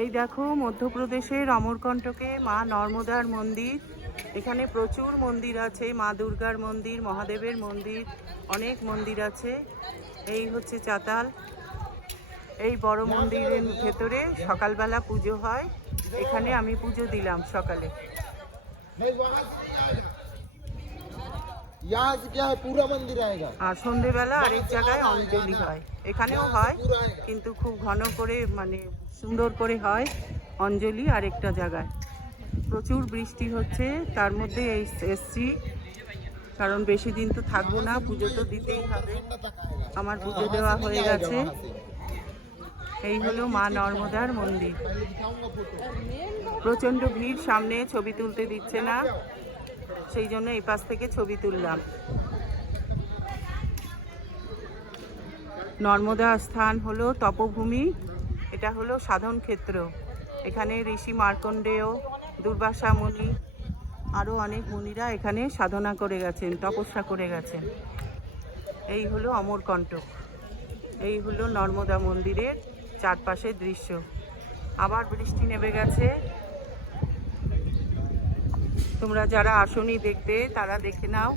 এই দেখো মধ্যপ্রদেশের অমরকণ্টকে মা নর্মদার মন্দির। এখানে প্রচুর মন্দির আছে, মা দুর্গার মন্দির, মহাদেবের মন্দির, অনেক মন্দির আছে। এই হচ্ছে চাতাল। এই বড় মন্দিরের ভেতরে সকালবেলা পুজো হয়। এখানে আমি পুজো দিলাম সকালে। আর সন্ধেবেলা আরেক জায়গায় অঞ্জলি হয়, এখানেও হয় কিন্তু খুব ঘন করে, মানে সুন্দর করে হয় অঞ্জলি আরেকটা জায়গায়। প্রচুর বৃষ্টি হচ্ছে, তার মধ্যে এসছি, কারণ বেশি দিন তো থাকবো না, পুজো তো দিতেই হবে। আমার পুজো দেওয়া হয়ে গেছে। এই হলো মা নর্মদার মন্দির। প্রচণ্ড ভিড়, সামনে ছবি তুলতে দিচ্ছে না, সেই জন্য এই পাশ থেকে ছবি তুললাম। নর্মদা স্থান হলো তপভূমি, এটা হলো সাধন ক্ষেত্র। এখানে ঋষি মার্কণ্ডেয়, দুর্বাসা মুনি, আরও অনেক মুনিরা এখানে সাধনা করে গেছেন, তপস্যা করে গেছেন। এই হলো অমরকণ্টক, এই হলো নর্মদা মন্দিরের চারপাশের দৃশ্য। আবার বৃষ্টি নেমে গেছে। তোমরা যারা আসনি দেখতে তারা দেখে নাও।